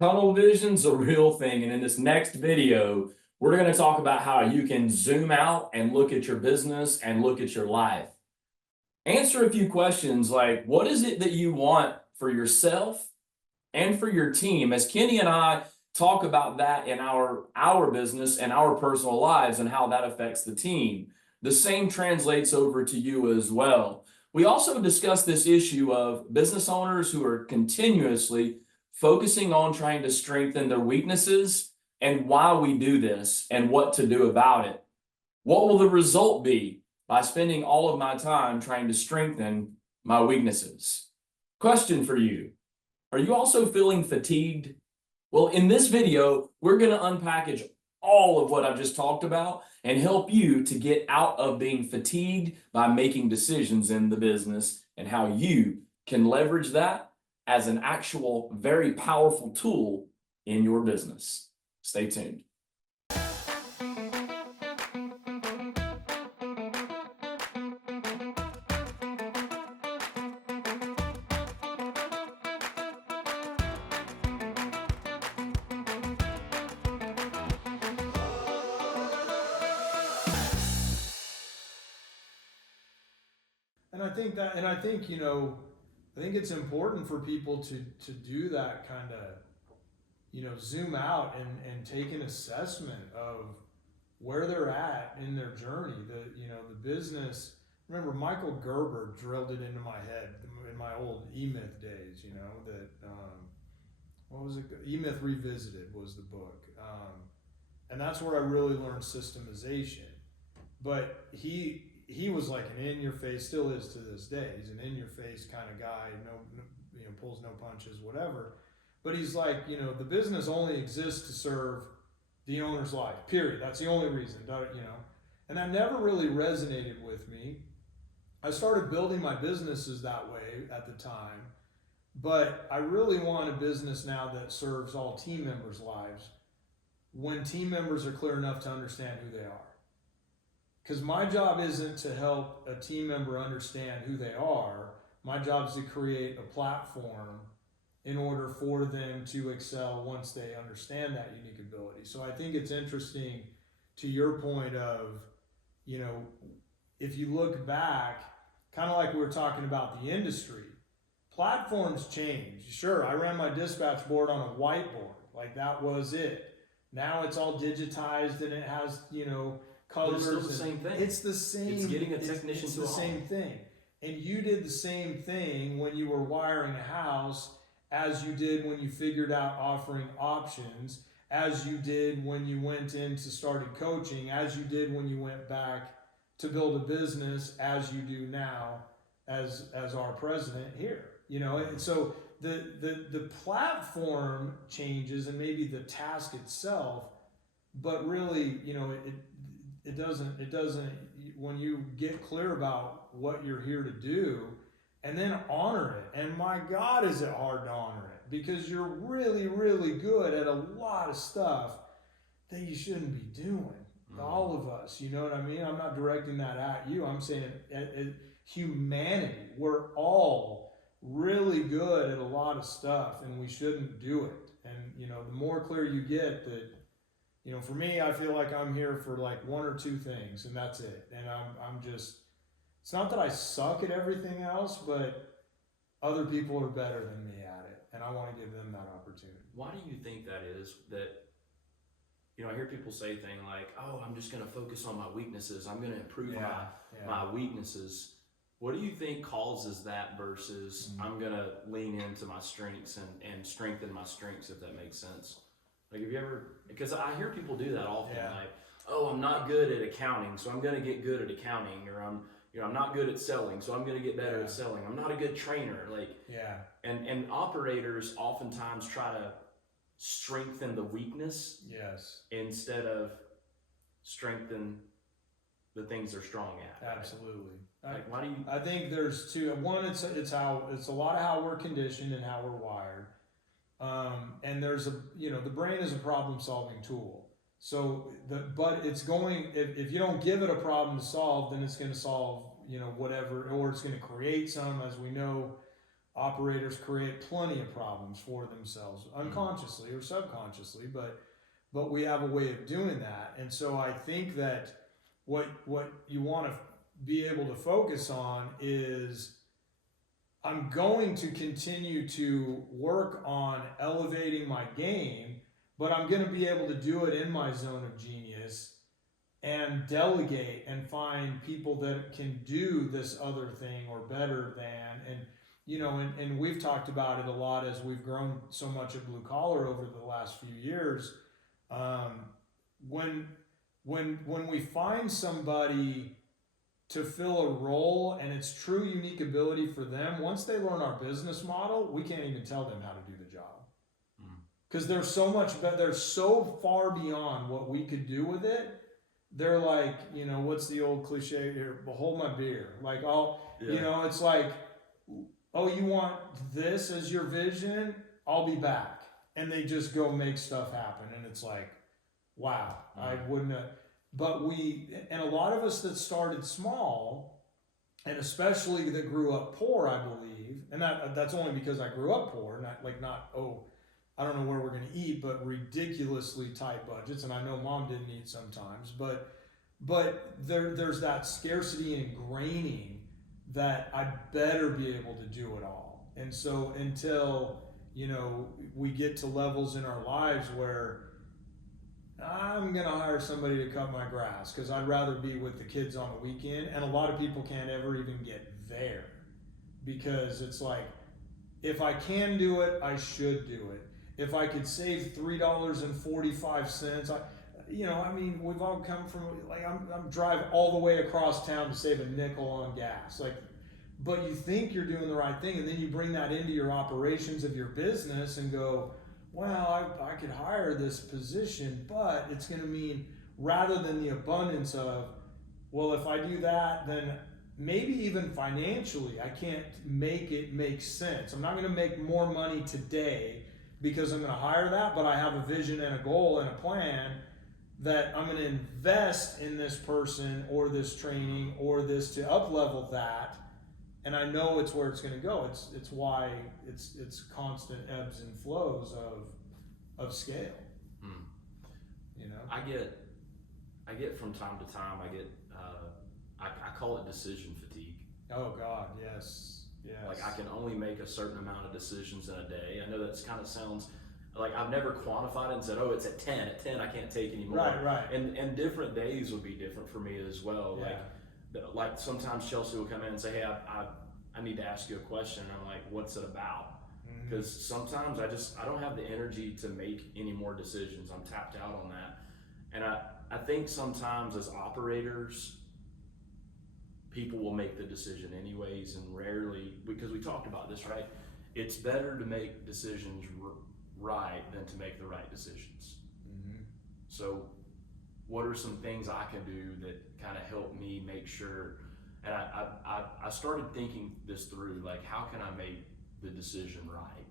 Tunnel vision's a real thing, and in this next video, we're going to talk about how you can zoom out and look at your business and look at your life. Answer a few questions like, what is it that you want for yourself and for your team? As Kenny and I talk about that in our business and our personal lives and how that affects the team, the same translates over to you as well. We also discuss this issue of business owners who are continuously focusing on trying to strengthen their weaknesses and why we do this and what to do about it. What will the result be by spending all of my time trying to strengthen my weaknesses? Question for you. Are you also feeling fatigued? Well, in this video, we're going to unpackage all of what I've just talked about and help you to get out of being fatigued by making decisions in the business and how you can leverage that as an actual very powerful tool in your business. Stay tuned. And I think, I think it's important for people to do that kind of, zoom out and take an assessment of where they're at in their journey. The business. Remember, Michael Gerber drilled it into my head in my old E-Myth days. What was it? E-Myth Revisited was the book, and that's where I really learned systemization. But he was like an in-your-face, still is to this day. He's an in-your-face kind of guy. Pulls no punches, whatever. But he's like, the business only exists to serve the owner's life. Period. That's the only reason. And that never really resonated with me. I started building my businesses that way at the time, but I really want a business now that serves all team members' lives when team members are clear enough to understand who they are. Because my job isn't to help a team member understand who they are. My job is to create a platform in order for them to excel once they understand that unique ability. So I think it's interesting to your point of, if you look back, kind of like we were talking about the industry, platforms change. Sure, I ran my dispatch board on a whiteboard. Like that was it. Now it's all digitized and it has, colors. But it's still the same thing. It's the same. It's getting a technician it's to the a home. same thing. And you did the same thing when you were wiring a house as you did when you figured out offering options, as you did when you went into started coaching, as you did when you went back to build a business, as you do now as our president here. And so the platform changes and maybe the task itself, but really, it doesn't when you get clear about what you're here to do and then honor it. And my God, is it hard to honor it, because you're really, really good at a lot of stuff that you shouldn't be doing. All of us, you know what I mean? I'm not directing that at you. I'm saying at humanity, we're all really good at a lot of stuff and we shouldn't do it. And, the more clear you get that, for me, I feel like I'm here for like one or two things, and that's it. And I'm just, it's not that I suck at everything else, but other people are better than me at it, and I want to give them that opportunity. Why do you think that is? That, I hear people say things like, oh, I'm just going to focus on my weaknesses. I'm going to improve my weaknesses. What do you think causes that versus I'm going to lean into my strengths and strengthen my strengths, if that makes sense? Like, have you ever, because I hear people do that often, like, oh, I'm not good at accounting, so I'm going to get good at accounting, or I'm not good at selling, so I'm going to get better at selling. I'm not a good trainer. And operators oftentimes try to strengthen the weakness instead of strengthen the things they're strong at. Absolutely. Right? Why do you? I think there's two. One, it's a lot of how we're conditioned and how we're wired. And there's the brain is a problem-solving tool. So but it's going, if you don't give it a problem to solve, then it's going to solve, whatever, or it's going to create some, as we know, operators create plenty of problems for themselves, unconsciously or subconsciously, but we have a way of doing that. And so I think that what you want to be able to focus on is, I'm going to continue to work on elevating my game, but I'm going to be able to do it in my zone of genius and delegate and find people that can do this other thing or better than. And and we've talked about it a lot as we've grown so much at Blue Collar over the last few years. When we find somebody to fill a role and it's true unique ability for them, once they learn our business model, we can't even tell them how to do the job, because they're so much better. They're so far beyond what we could do with it. They're like, what's the old cliche here? Hold my beer. Like, it's like, oh, you want this as your vision? I'll be back. And they just go make stuff happen. And it's like, wow, I wouldn't have. But and a lot of us that started small, and especially that grew up poor, I believe, and that's only because I grew up poor, I don't know where we're going to eat, but ridiculously tight budgets. And I know Mom didn't eat sometimes, but there's that scarcity ingraining that I better be able to do it all. And so until, we get to levels in our lives where I'm going to hire somebody to cut my grass because I'd rather be with the kids on the weekend. And a lot of people can't ever even get there, because it's like, if I can do it, I should do it. If I could save $3.45, we've all come from, like, I'm driving all the way across town to save a nickel on gas. Like, but you think you're doing the right thing, and then you bring that into your operations of your business and go, well, I could hire this position, but it's going to mean, rather than the abundance of, well, if I do that, then maybe even financially, I can't make it make sense. I'm not going to make more money today because I'm going to hire that, but I have a vision and a goal and a plan that I'm going to invest in this person or this training or this to up level that. And I know it's where it's going to go. It's why it's constant ebbs and flows of scale. I get from time to time, I call it decision fatigue. Oh God, yes. Like, I can only make a certain amount of decisions in a day. I know that kind of sounds like, I've never quantified it and said, oh, it's at 10. At 10, I can't take any more. Right. And different days would be different for me as well. Yeah. Like sometimes Chelsea will come in and say, hey, I need to ask you a question. And I'm like, what's it about? Because sometimes I don't have the energy to make any more decisions. I'm tapped out on that. And I think sometimes as operators, people will make the decision anyways, and rarely, because we talked about this, right? It's better to make decisions right than to make the right decisions. So what are some things I can do that kind of help me make sure? And I started thinking this through, like, how can I make the decision right?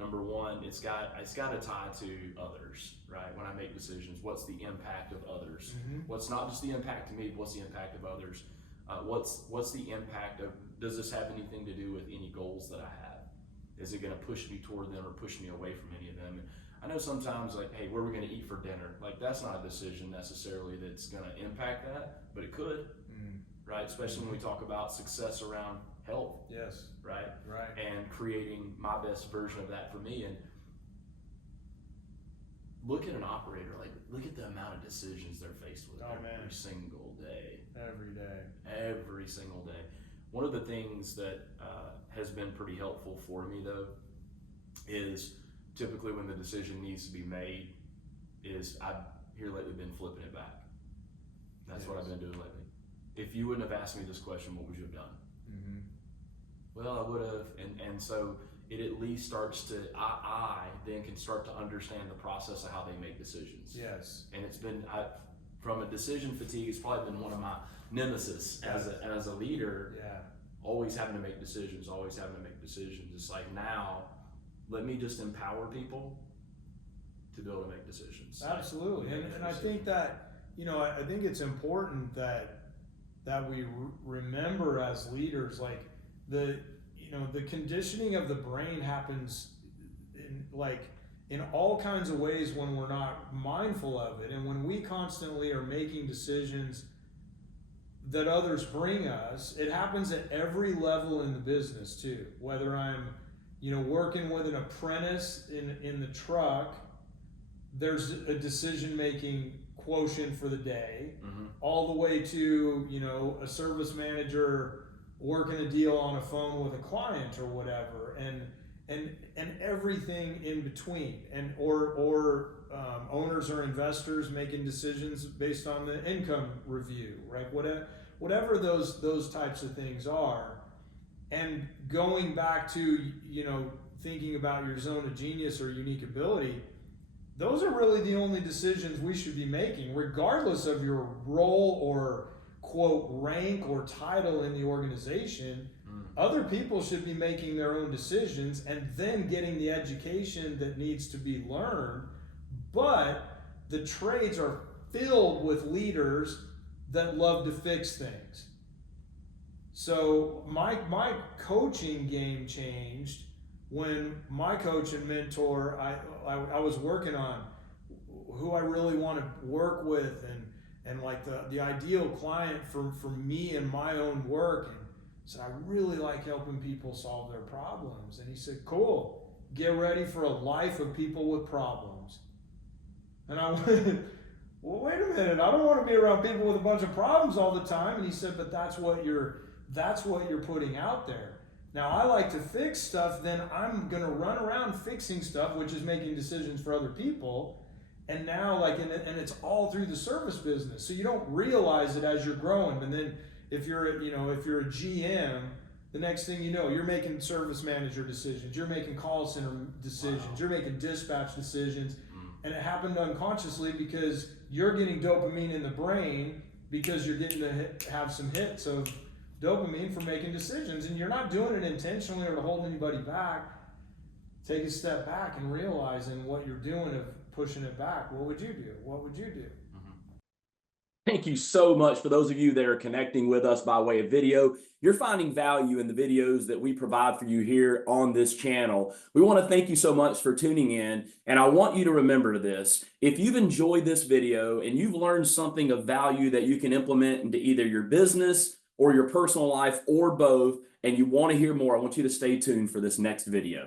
Number one, it's got to tie to others, right? When I make decisions, what's the impact of others? What's not just the impact to me, but what's the impact of others? What's the impact of, does this have anything to do with any goals that I have? Is it going to push me toward them or push me away from any of them? And I know sometimes, like, hey, where are we going to eat for dinner? Like, that's not a decision necessarily that's going to impact that, but it could, right? Especially when we talk about success around health. Yes. Right? Right. And creating my best version of that for me. And look at an operator, like, look at the amount of decisions they're faced with every single day. Every single day. One of the things that has been pretty helpful for me, though, is typically when the decision needs to be made, is I've here lately been flipping it back. That's what I've been doing lately. If you wouldn't have asked me this question, what would you have done? Well, I would have, and so it at least starts to, I then can start to understand the process of how they make decisions. Yes. And it's been, from a decision fatigue, it's probably been one of my nemesis as a leader. Yeah. Always having to make decisions. It's like, now, let me just empower people to be able to make decisions. Absolutely. And I think that, I think it's important that we remember as leaders, like, the conditioning of the brain happens in all kinds of ways when we're not mindful of it. And when we constantly are making decisions that others bring us, it happens at every level in the business too. Whether I'm, working with an apprentice in the truck, there's a decision-making quotient for the day, all the way to, a service manager working a deal on a phone with a client or whatever, and everything in between, and or owners or investors making decisions based on the income review, right? Whatever those types of things are, and going back to thinking about your zone of genius or unique ability, those are really the only decisions we should be making, regardless of your role or quote rank or title in the organization. Other people should be making their own decisions and then getting the education that needs to be learned. But the trades are filled with leaders that love to fix things. So my coaching game changed when my coach and mentor, I was working on who I really want to work with, and like the ideal client for me and my own work. And said, I really like helping people solve their problems. And he said, cool, get ready for a life of people with problems. And I went, well, wait a minute, I don't want to be around people with a bunch of problems all the time. And he said, but that's what you're putting out there. Now, I like to fix stuff, then I'm going to run around fixing stuff, which is making decisions for other people. And now, and it's all through the service business. So you don't realize it as you're growing. And then if you're a GM, the next thing you know, you're making service manager decisions, you're making call center decisions, you're making dispatch decisions. And it happened unconsciously because you're getting dopamine in the brain because you're getting to have some hits of dopamine for making decisions, and you're not doing it intentionally or to hold anybody back. Take a step back and realizing what you're doing of pushing it back. What would you do? What would you do? Thank you so much for those of you that are connecting with us by way of video. You're finding value in the videos that we provide for you here on this channel. We want to thank you so much for tuning in. And I want you to remember this. If you've enjoyed this video and you've learned something of value that you can implement into either your business or your personal life or both, and you want to hear more, I want you to stay tuned for this next video.